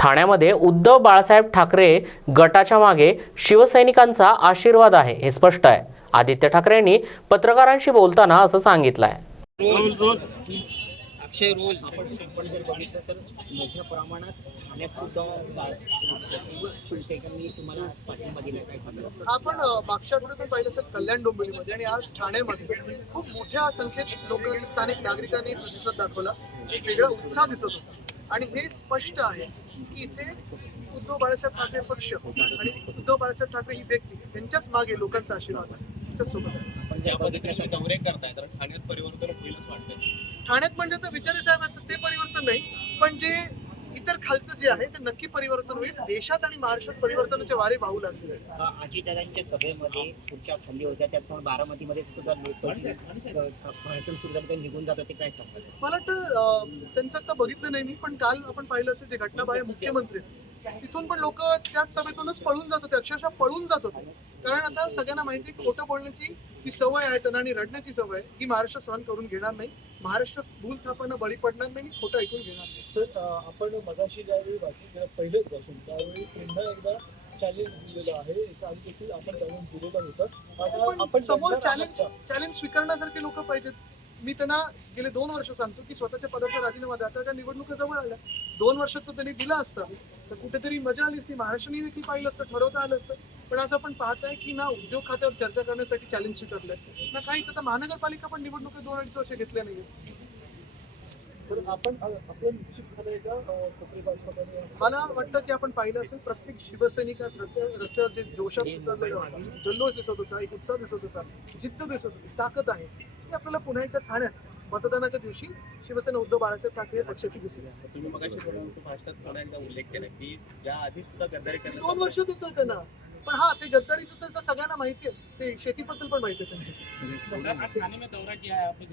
ठाण्यामध्ये उद्धव बाळासाहेब ठाकरे गटाच्या मागे शिवसैनिकांचा आशीर्वाद आहे हे स्पष्ट आहे. आदित्य ठाकरे यांनी पत्रकारांशी बोलताना असं सांगितलं आहे अक्षय रोल. आपण आपण जर बघितलं तर मोठ्या प्रमाणात ठाण्यात सुद्धा शिवसैनिकांनी तुम्हाला पाठिंबा दिला काय सांगा आपण अ, मागच्या आठवड्यात पण पाहिलं असेल कल्याण डोंबिवलीमध्ये आणि आज ठाण्यामध्ये खूप मोठ्या संख्येत लोक स्थानिक नागरिकांनी प्रतिसाद दाखवला. एक वेगळा उत्साह दिसत होता. आणि हे स्पष्ट आहे की इथे उद्धव बाळासाहेब ठाकरे पक्ष आणि उद्धव बाळासाहेब ठाकरे ही व्यक्ती त्यांच्याच मागे लोकांचा आशीर्वाद आहे. ठाण्यात परिवर्तन होईलच ठाण्यात म्हणजे तर विचारे साहेब ते परिवर्तन नाही पण जे खालचं जे आहे ते नक्की परिवर्तन होईल. देशात आणि महाराष्ट्रात परिवर्तनाचे वारे वाहू लागले अजितदादांच्या सभेमध्ये पुढच्या हल्ली होत्या त्यात बारामतीमध्ये सुद्धा भाषण सुरू झालं ते निघून जात होते काय सांगतात मला वाटतं त्यांचं आता बघितलं नाही मी पण काल आपण पाहिलं असेल जे घटनाबाह्य मुख्यमंत्री आहेत, तिथून पण लोक त्याच सभेतूनच पळून जात होते अक्षरशः पळून जात होते. कारण आता सगळ्यांना माहिती खोटं बोलण्याची ही सवय आहे त्यांना आणि रडण्याची सवय ही महाराष्ट्र सहन करून घेणार नाही. महाराष्ट्र भूल थापांना बळी पडणार नाही खोटं ऐकून घेणार नाही. सर आपण मगाशी ज्यावेळी भाषण केलं पहिलेच भाषण त्यावेळी पुन्हा एकदा चॅलेंज दिलेलं आहे. याच्या आधी देखील आपण चॅलेंज दिलेलं होतं. आता पण आपण समोर लढणार चॅलेंज स्वीकारण्यासारखे लोक पाहिजेत. मी त्यांना गेले दोन वर्ष सांगतो की स्वतःच्या पदाचा राजीनामा द्या. त्या निवडणुका जवळ आल्या. दोन वर्षाचं त्यांनी दिलं असतं. तर कुठेतरी मजा आली असती. महाराष्ट्राने देखील पाहिलं असतं ठरवता आलं असतं. पण आज आपण पाहताय की ना उद्योग खात्यावर चर्चा करण्यासाठी चॅलेंज स्वीकारलंय. ना काहीच आता महानगरपालिका पण निवडणुका दोन अडीच वर्ष घेतल्या नाही आपण मला वाटतं की आपण पाहिलं असेल प्रत्येक शिवसैनिक आज रस्त्यावर जे जोशात उतरलेलं आहे जल्लोष दिसत होता एक उत्साह दिसत होता जिद्द दिसत होती ताकद आहे. ती आपल्याला पुन्हा एकदा ठाण्यात मतदानाच्या दिवशी शिवसेना उद्धव बाळासाहेब ठाकरे पक्षाची दिसली आहे तुम्ही मगाशी बोलून भाषणात पुन्हा एकदा उल्लेख केला की या आधी सुद्धा गद्दारी दोन वर्ष देतोय त्यांना पण हा ते गद्दारीचं तर सगळ्यांना माहिती आहे ते शेतीबद्दल पण माहिती आहे त्यांची